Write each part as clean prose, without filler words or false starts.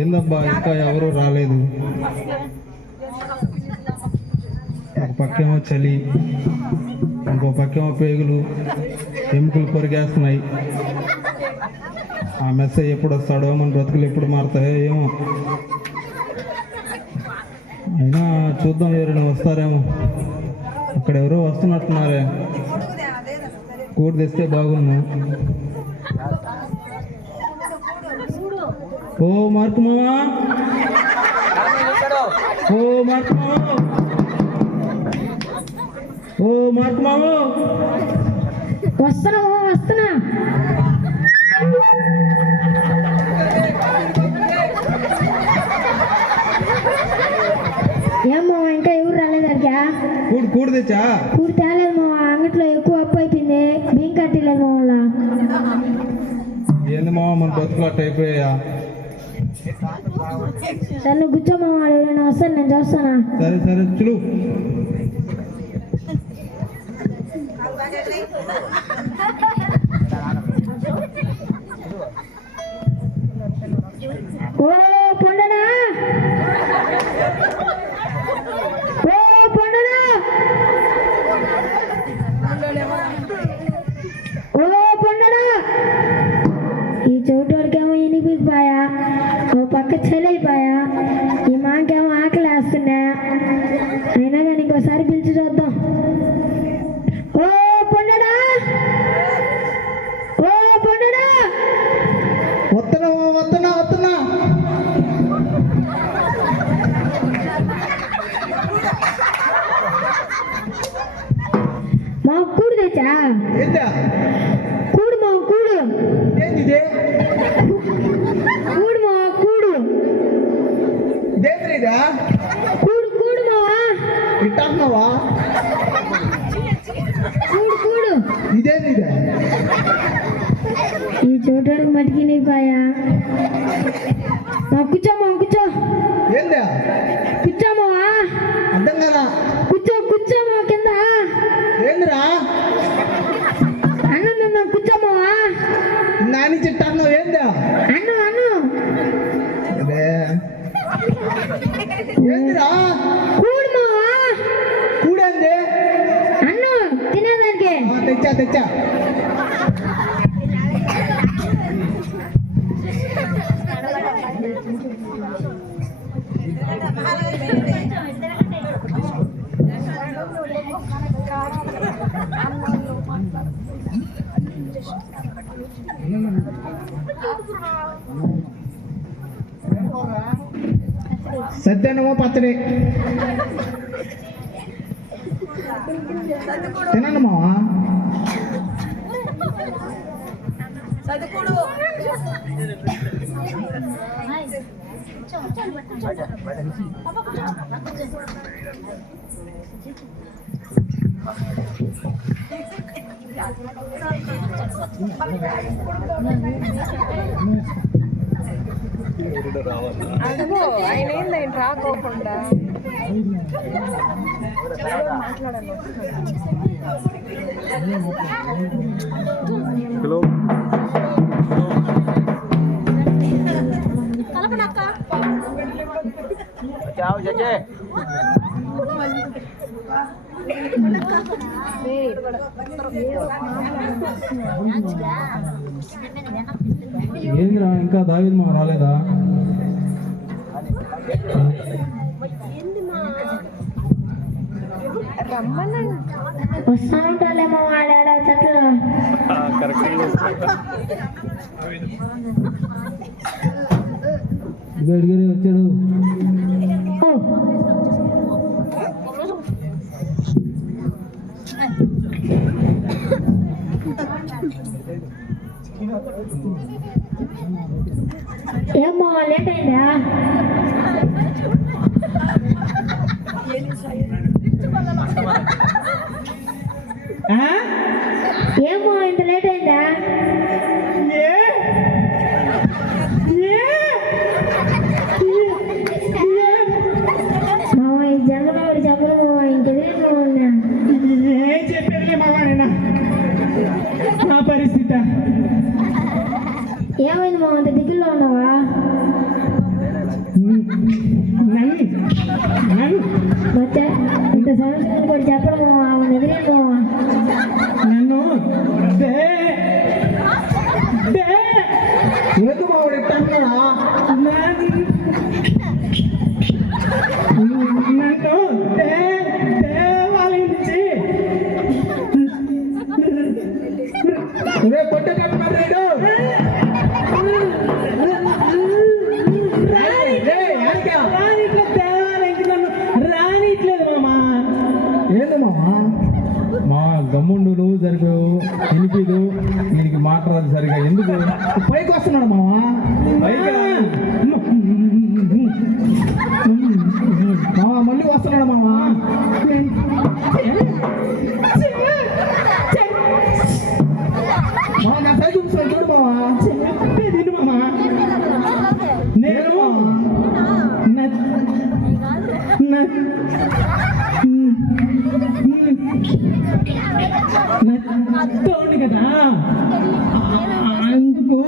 ఏందబ్బా ఇంకా ఎవరు రాలేదు. ఒక పక్కేమో చలి, ఇంకో పక్కేమో పేగులు ఎముకలు కొరిగేస్తున్నాయి. ఆ మెసేజ్ ఎప్పుడు వస్తాడో, మన బ్రతుకులు ఎప్పుడు మారుతాయో ఏమో. అయినా చూద్దాం, ఎవరైనా వస్తారేమో. అక్కడ ఎవరో వస్తున్నట్టున్నారే. కూడి తెస్తే బాగుండు. ఓ మార్కు మామా, ఓ మార్కు మామా, ఓ మార్కు మామా, వస్తున్నా వస్తున్నా. ఏమో ఇంకా ఎవరు రాలేదరికా? కూడి తెచ్చా? కూడి తేలేదు మా అంగట్లో ఎక్కువ అప్పు అయిపోయింది, బియ్యం కట్టలేదు మా వాళ్ళ. ఏంది మామ మన బతుకులు అట్ట అయిపోయా? సరే నువ్వు కూర్చో మామ, ఎవరైనా వస్తాను నేను చూస్తానా. సరే సరే చులు. ఓ పొండనా, ఓ పొండనా, ఓ పొండనా. ఈ చోటోడికేమో ఇనిపిపోయా, ఓ పక్క చెలైపోయా, ఈ మాకేమో ఆకలి వేస్తున్నా. అయినా కానీ ఇంకోసారి పిలిచి చూద్దాం. ఓ పొండనా, ఓ పొండనా. వస్తున్నా వస్తున్నా వస్తున్నా. మా కూడు తెచ్చా? ఏంటా కూడు మా కూడు. ఏంటిదే? కూడు మా కూడు. ఇదేంటిదా? కూడు కూడు మావా. ఇట్టన్నావా? కూడు కూడు. ఇదేంటిదే? ఈ చోటోడికి మటుకి నీపాయా. కూర్చో మా కూర్చో. ఏందా? కూర్చో మావా. అర్థం కదా? కూర్చో కూర్చో మా కింద. ఏందిరా? అన్నం తిన్నా కూర్చో మావా. నాని చిట్టాను ఏందా? అన్నం అన్నం. అదే ఏందిరా? కూడు మావా. కూడేంది? అన్నం తినేదానికి. తెచ్చా తెచ్చా. సద్దన్నమో పచ్చడి తినండి మావా. అదిగో ఆయన ఏంది రాకోకుండా మాట్లాడాలి. హలో ఏందిరా ఇంకా దావీద్ మా రాలేదా? వస్తానంటాలేమో ఆడాడ చెట్లు. గడిగడి వచ్చాడు. ఏమో లేట్ అయిందా? ఏమో ఇంత లేట్ అయిందా? మామ ఈ జగన్ చెప్పలు మామ ఇంకదే ఏం చెప్పారులే మామా నేను నా పరిస్థితి. ఏమైంది మామ అంత దిగుల్లో ఉన్నావా? ಮತ್ತೆ ఇంత సమస్యలు కూడా చెప్పడం ఆమె ఎదిరేను నన్ను ఏదో మావాడు ఇట్టన్నాడా నన్ను దేవాలయం నుంచి రే కొట్ట కట్టుకున్నాడు రానిట్లేదు మామా ఏంది మామా మా గమ్ముండు నువ్వు సరిపోయావు వినిపిదు దీనికి మాట్లాడదు సరిగా ఎందుకు పైకి వస్తున్నాడు మామా పైకి మామా మళ్ళీ వస్తున్నాడు మామా నా సైడ్ చూపిస్తాను చూడు మామా చెప్పేది మామా నేను నచ్చోండి కదా అందుకు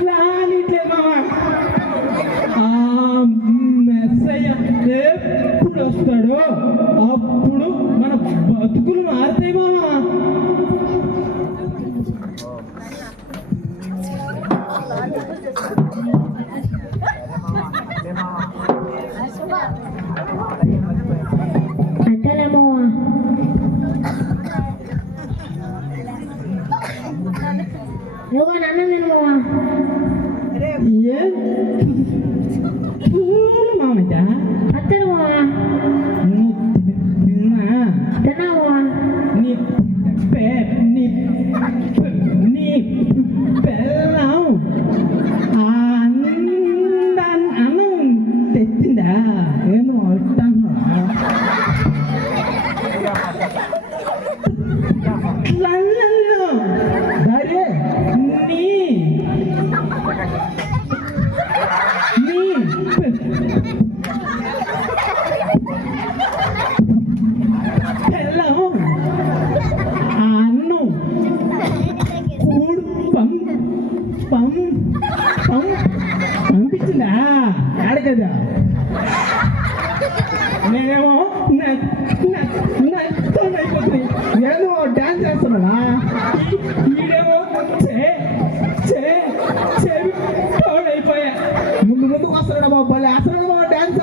రానిట్లే మామ ఆ మెస్సయ్య ఎప్పుడు వస్తాడో అప్పుడు మన బతుకులు మారుతాయి మామ అంటేనేమో నువ్వు నన్ను తినమోవా మామయ్య అత్తనమోవా తిన్నావా నీ పెళ్ళం అన్నం తెచ్చిందా నేను వస్తాను దారే నీ పెళ్ళం అన్నం కూడు పంపించిందా ఆడకదా నేనేమో అయిపోతుంది ఏదో డాన్స్ చేస్తున్నాడా ఈడేమో అయిపోయా ముందు వస్తున్నాడా బాబు అసలు బాబు డాన్స్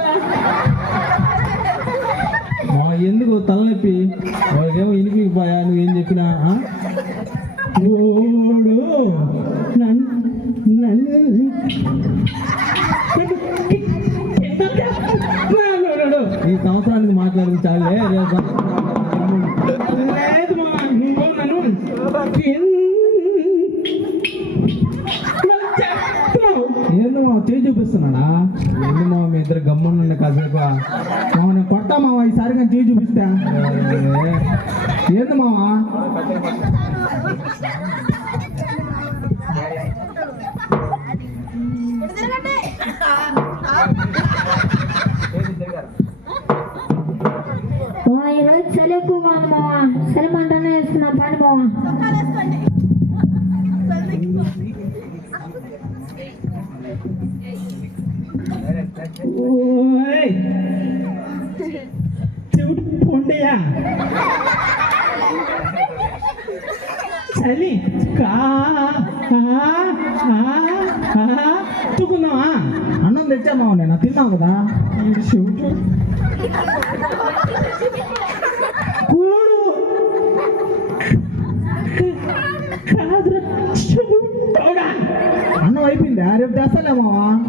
ఎందుకు తలనొప్పి వాళ్ళకేమో ఇనిపిపోయా నువ్వేం చెప్పినా ఓడు ఈ సంవత్సరానికి మాట్లాడింది చాలే లేదు మా ఇంకో నన్ను ఏందో మా చేయి చూపిస్తున్నాడా ఏంది మా మీ ఇద్దరు గమ్మున కాసేపు మామని కొడతా మావా ఈసారి కానీ చేయి చూపిస్తా ఏంది మావా ఈరోజు చలి ఎక్కువగా ఉంది మావా చలి మంటనే వేస్తున్నా పని మావా చెవిటి పొండయా చలి తుకున్నావా అన్నం తెచ్చామావు నేను తిన్నావు కదా చెవిటి కూడు అన్నం అయిపోయిందా రేపు తెస్తాలేమావా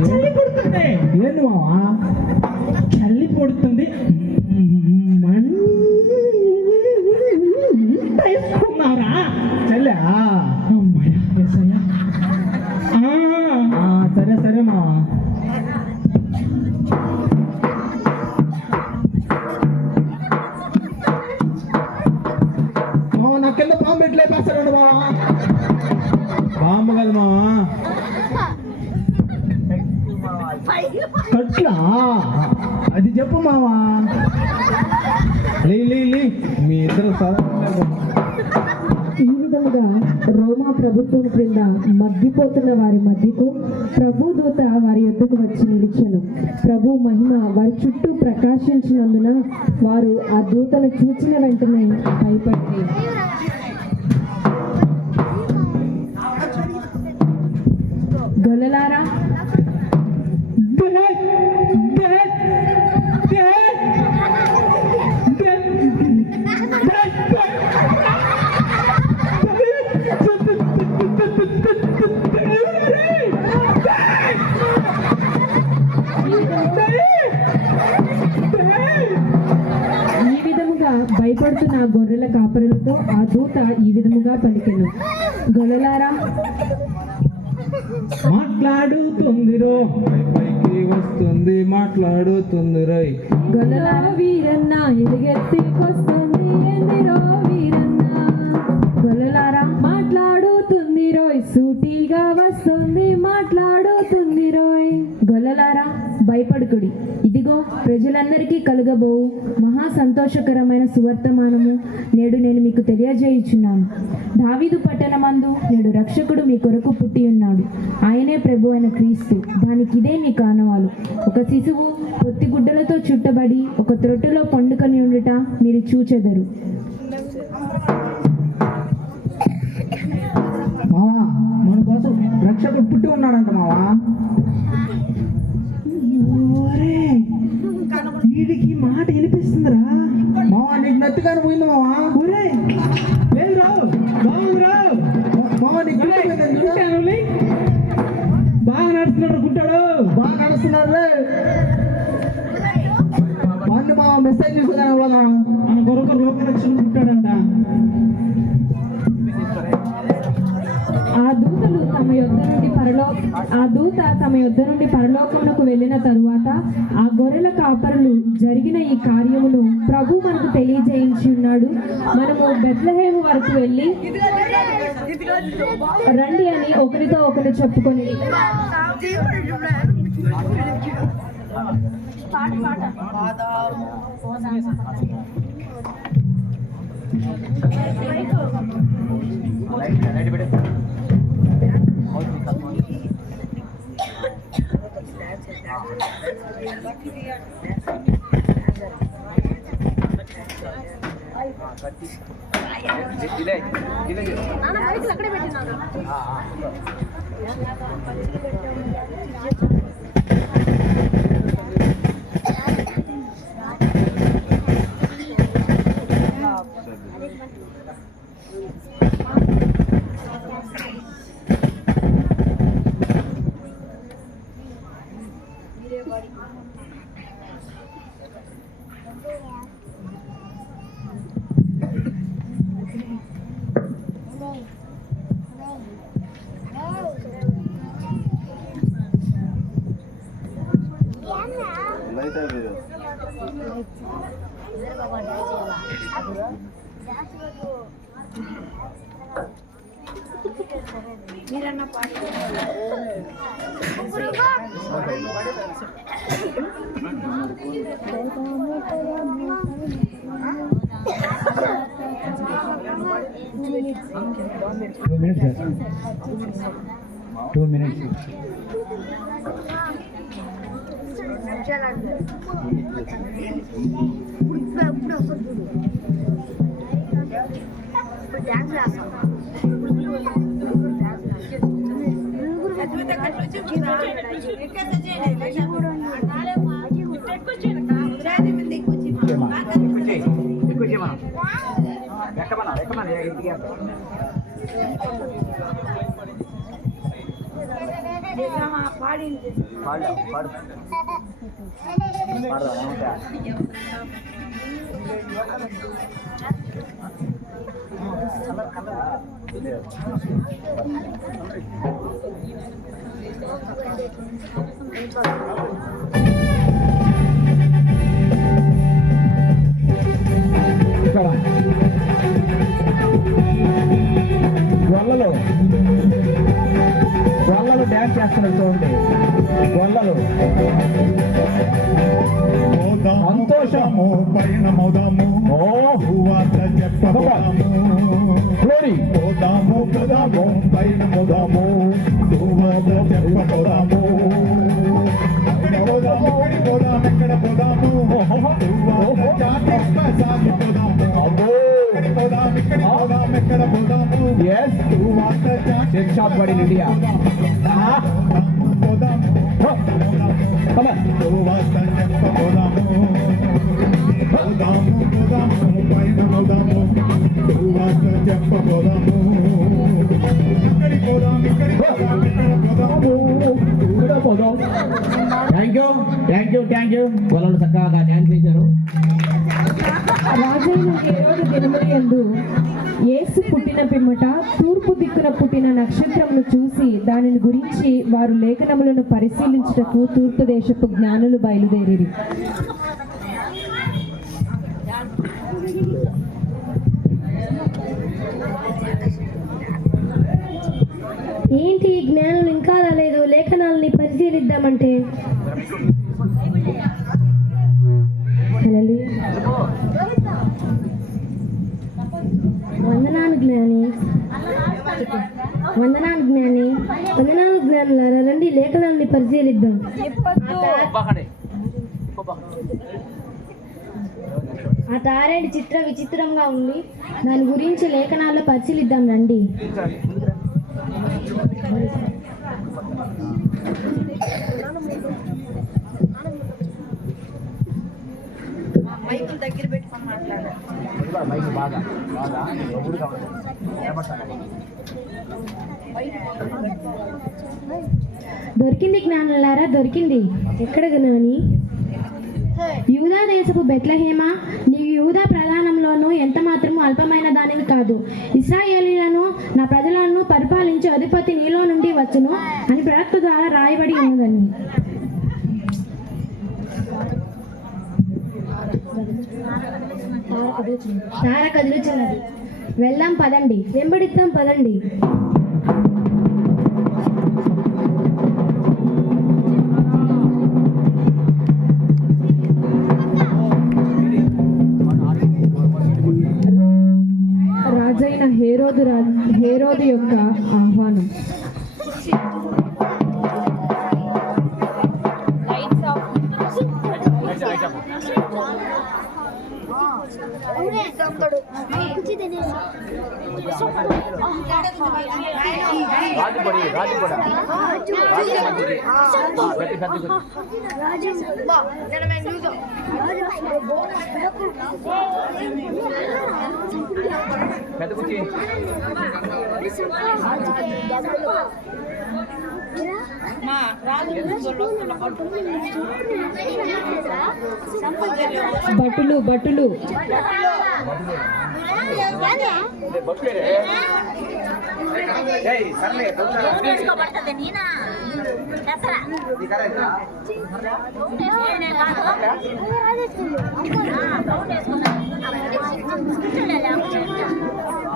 చలి పుడుతుంది ఏంది మావా చలి పుడుతుంది వేసుకున్నారా చల్లా సరే సరే మావా నా కింద బాంబు ఎట్లా వేస్తాడు మావా బాంబు కదా మావా కట్లా అది చెప్పు మావా లే మీ ఇద్దరు సరళ ఈ విధముగా రోమా ప్రభుత్వం క్రింద మగ్గిపోతున్న వారి మధ్యకు ప్రభు దూత వారి యొద్దకు వచ్చి నిలిచెను. ప్రభు మహిమ వారి చుట్టూ ప్రకాశించినందున వారు ఆ దూతను చూచిన వెంటనే భయపడి గొల్లలారా ఈ విధముగా భయపడుతున్న ఆ గొర్రెల కాపరులతో ఆ దూత ఈ విధముగా పలికెను. గొల్లలారా మాట్లాడుతుందిరో, పైకి వస్తుంది మాట్లాడుతుందిరో. గొల్లలారా వీరన్న ఎలుగెత్తికొస్తుంది ఎందిరో వీరన్న. గొల్లలారా మాట్లాడుతుంది రోయ్, సూటిగా వస్తుంది మాట్లాడుతుంది రోయ్. గొల్లలారా భయపడుకుడి, ఇదిగో ప్రజలందరికీ కలుగబోవు మహా సంతోషకరమైన సువర్తమానము నేడు నేను మీకు తెలియజేయుచున్నాను. దావీదు పట్టణమందు నేడు రక్షకుడు మీ కొరకు పుట్టి ఉన్నాడు. ఆయనే ప్రభు అయిన క్రీస్తు. దానికిదే మీ కానవాలు. ఒక శిశువు పొత్తిగుడ్డలతో చుట్టబడి ఒక త్రొట్టెలో పండుకొని ఉండుట మీరు చూచెదరు. మావా, మన కోసం రక్షకుడు పుట్టి ఉన్నాడంట మావా. ఓరే, వీడికి మాట వినిపిస్తుందిరా మావా. నీకు నత్తిగానే పోయింది మావా. ఒరే లేదు రావు, బాగుంది రావు మావా. నీకు బాగా నడుస్తున్నాడు అనుకుంటాడు. బాగా నడుస్తున్నాడు. పండు మావా మెసేజ్ చూసుకున్నాను వాళ్ళ మన కొరకు లోక రక్షణ పుట్టాడంట. ఆ దూత తమ యొద్ద నుండి పరలోకమునకు వెళ్ళిన తరువాత ఆ గొర్రెల కాపరులు జరిగిన ఈ కార్యమును ప్రభు మనకు తెలియజేయించి ఉన్నాడు. మనము బెత్లెహేము వరకు వెళ్ళి రండి అని ఒకరితో ఒకరు చెప్పుకొని అక్కడే పెట్టినాను. మీరన్న పాట 2 minutes. గొల్లలు డ్యాన్స్ చేస్తున్నారు చూడండి. గొల్లలు సంతోషము పయనమవుదాము సువార్త చెప్పబోదాము పోదాము పోదాము పయనమవుదాము సువార్త చెప్పబోదాము పోదాము పోదాము ఎక్కడ పోదాము సువార్త సాగిపోదాము పోదాం ఇక్కడ పోదాం ఎక్కడ పోదాము సువార్త పడి ఇండియా పోదాము సువార్త చెప్పబోదాము పోదాము పోదాము పైన పోదాము సువార్త చెప్పబోదాము ఇక్కడికి పోదాం ఇక్కడికి పోదాం ఇక్కడ పోదాము థ్యాంక్ యూ వాళ్ళు చక్కగా డ్యాన్స్ చేశారు. రాజైన హేరోదు దినములందు యేసు పుట్టిన పిమ్మట తూర్పు దిక్కున పుట్టిన నక్షత్రమును చూసి దానిని గురించి వారు లేఖనములను పరిశీలించుటకు తూర్పు దేశపు జ్ఞానులు బయలుదేరిరి. ఏంటి ఈ జ్ఞానులు ఇంకా రాలేదు, లేఖనాలని పరిశీలిద్దామంటే? వందనాలు జ్ఞాని, వందనాలు జ్ఞాని, వందనాలు జ్ఞానులారా, రండి లేఖనాలని పరిశీలిద్దాం. ఆ తారేడు చిత్రం విచిత్రంగా ఉంది, దాని గురించి లేఖనాల్లో పరిశీలిద్దాం రండి. దగ్గర పెట్టుకొని మాట్లాడాలి. దొరికింది జ్ఞానులారా, దొరికింది. ఎక్కడ జ్ఞాని? యూదా దేశపు బెత్లెహేమ, నీవు యూదా ప్రధానంలోనూ ఎంత మాత్రము అల్పమైన దానివి కాదు. ఇశ్రాయేలీలను నా ప్రజలను పరిపాలించే అధిపతి నీలో నుండి వచ్చును అని ప్రవక్త ద్వారా రాయబడి ఉన్నదని. తార కదులుచున్నది. వెళ్దాం పదండి, వెంబడిద్దాం పదండి. రాజైన హేరోదు యొక్క ఆహ్వానం. భటులు భటులు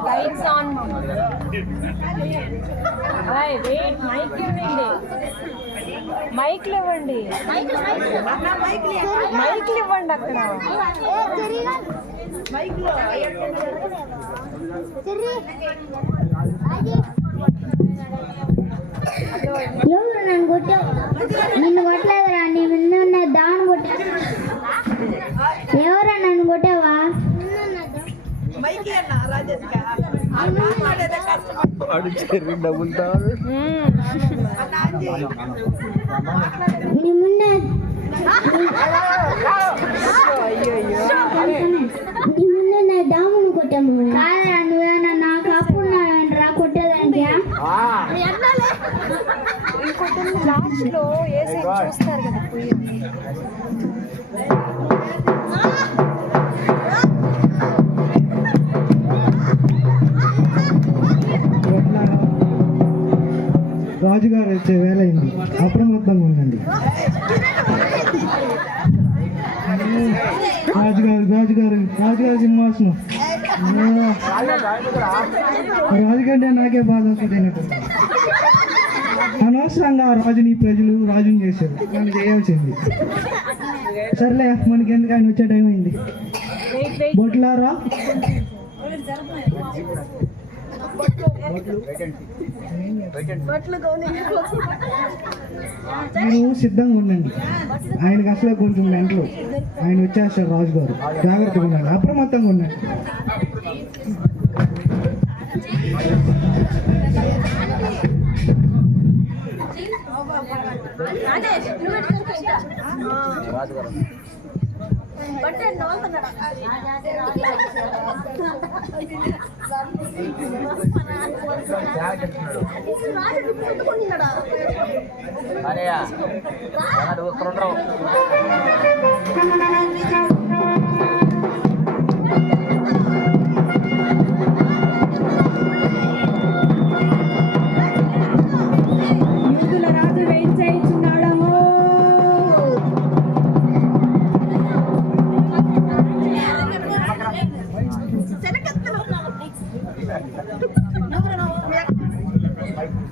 లైట్స్ ఆన్. మైక్లు ఇవ్వండి, మైక్లు ఇవ్వండి అక్కడ. ఎవరు నన్ను కొట్టావు? నిన్ను కొట్టలేదురా, నీ ముందు ఉన్న దాన్ని కొట్టా. ఎవరా నన్ను కొట్టావా? నీ ముందు దామును కొట్టాము. కాదా, నువ్వేనా నాకు అప్పుడు రా కొట్టేదానికి? లాస్ట్ లో వేసి చూస్తారు కదా. రాజుగారు వచ్చే వేళ అయింది, అప్రమత్తంగా ఉండండి. రాజుగారు సింహాసనం. రాజుగంటే నాకే బాధ వస్తుంది. అనవసరంగా రాజుని ప్రజలు రాజుని చేశారు, నన్ను చేయాల్సింది. సర్లే మనకి ఎందుకు, ఆయన వచ్చే టైం అయింది. బొట్లారా మీరు సిద్ధంగా ఉండండి. ఆయనకి అసలు కొంచెం మెంటలు, ఆయన వచ్చేస్తారు రాజుగారు. జాగ్రత్తగా ఉండండి, అప్రమత్తంగా ఉండండి. యూదుల రాజు వేయించేయుచున్నాడము.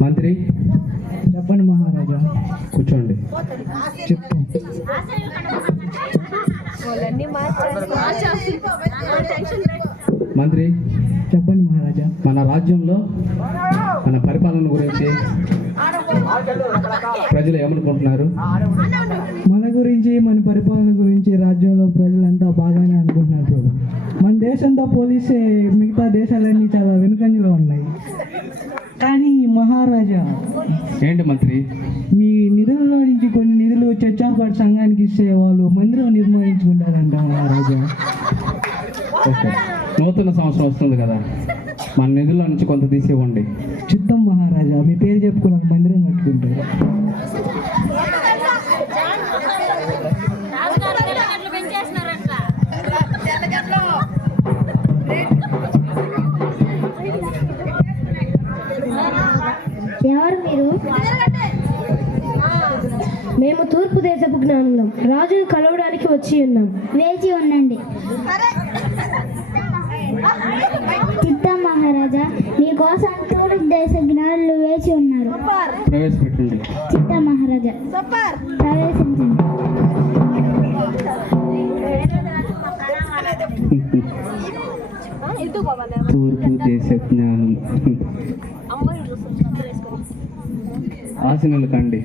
మంత్రి చెప్పండి మహారాజా. కూర్చోండి. చెప్తాం. వాళ్ళన్నీ మంత్రి చెప్పండి మహారాజా. మన రాజ్యంలో మన పరిపాలన గురించి ప్రజలు ఏమనుకుంటున్నారు? మన గురించి, మన పరిపాలన గురించి రాజ్యంలో ప్రజలంతా బాగానే అనుకుంటున్నారు ప్రభు. మన దేశంతో పోలిస్తే మిగతా దేశాలన్నీ చాలా వెనుకంజలో ఉన్నాయి. కానీ మహారాజా, ఏంటి మంత్రి? మీ నిధుల్లో నుంచి కొన్ని నిధులు చర్చ్ ఆఫ్ గాడ్ సంఘానికి ఇస్తే వాళ్ళు మందిరం నిర్మించుకుంటారంట మహారాజా. ఓకే, నూతన సంవత్సరం వస్తుంది కదా, మన నిధుల నుంచి కొంత తీసి ఇవ్వండి. చిత్తం మహారాజా, మీ పేరు చెప్పుకుని ఒక మందిరం కట్టుకుంటారు. ఎవరు మీరు? మేము తూర్పు దేశపు జ్ఞానులం, రాజును కలవడానికి వచ్చి ఉన్నాం. వేచి ఉండండి. చిత్తం మహారాజా, మీకోసం తూర్పు దేశ జ్ఞానులు వేచి ఉన్నారు. ప్రవేశపెట్టండి. చిత్తం మహారాజా, ప్రవేశించండి. తూర్పు దేశ జ్ఞానం. ఆశనులు కండి.